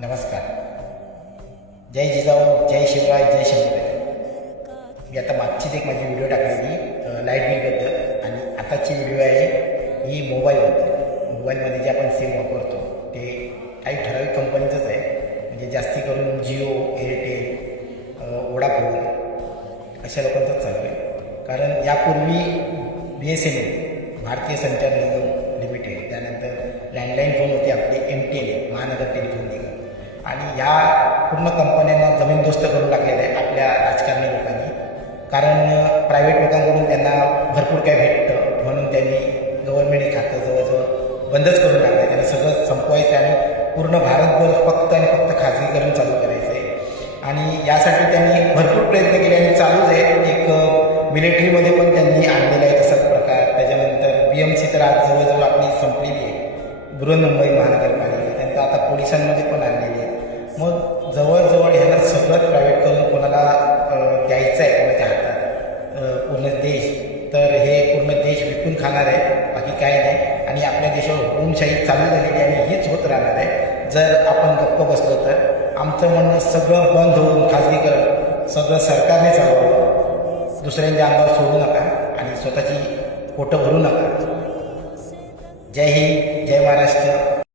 नमस्कार. जय जिजाऊ, जय शिवराय, जय शिवराय. मी आता मागचीच एक माझी व्हिडिओ टाकलेली लाईट बिलबद्दल आणि आताची व्हिडिओ आहे ही मोबाईलबद्दल. मोबाईलमध्ये जे आपण सिम वापरतो ते काही ठराविक कंपनीचंच आहे, म्हणजे जास्ती करून जिओ, एअरटेल, वोडाफोन अशा लोकांचंच चालू आहे. कारण यापूर्वी BSNL भारतीय संचार निगम लिमिटेड, त्यानंतर लँडलाईन फोन होते आपले MTNL महानगर टेलिफोन निगम, आणि ह्या पूर्ण कंपन्यांना जमीनदोस्त करून टाकलेलं आहे आपल्या राजकारणी लोकांनी. कारण प्रायव्हेट लोकांकडून त्यांना भरपूर काय भेटतं म्हणून त्यांनी गव्हर्नमेंट खातं जवळजवळ बंदच करून टाकलं आहे. त्यांना सगळं संपवायचं आणि पूर्ण भारतभर फक्त आणि फक्त खाजगीकरण चालू करायचं आहे. आणि यासाठी त्यांनी भरपूर प्रयत्न केले आणि चालूच आहे. एक मिलिटरीमध्ये पण त्यांनी आणलेला आहे तसाच प्रकार. त्याच्यानंतर BMC तर आज जवळजवळ आपली संपलेली आहे, बृहन्मुंबई महानगरपालिका. त्यांचं आता पोलिसांमध्ये पण आणलेली आहे. मग जवळजवळ ह्याला सगळंच प्रायव्हेट करून कोणाला द्यायचं आहे कोणाच्या हातात पूर्ण देश, तर हे पूर्ण देश विकून खाणार आहे, बाकी काय नाही. आणि आपल्या देशावर हुकुमशाही चालू झालेली आहे आणि हीच होत राहणार आहे जर आपण गप्प बसलो तर. आमचं म्हणणं सगळं बंद होऊन खाजगीकरण सगळं सरकारने चालवावं. दुसऱ्यांच्या अंगावर सोडू नका आणि स्वतःची पोटं भरू नका. जय हिंद, जय महाराष्ट्र.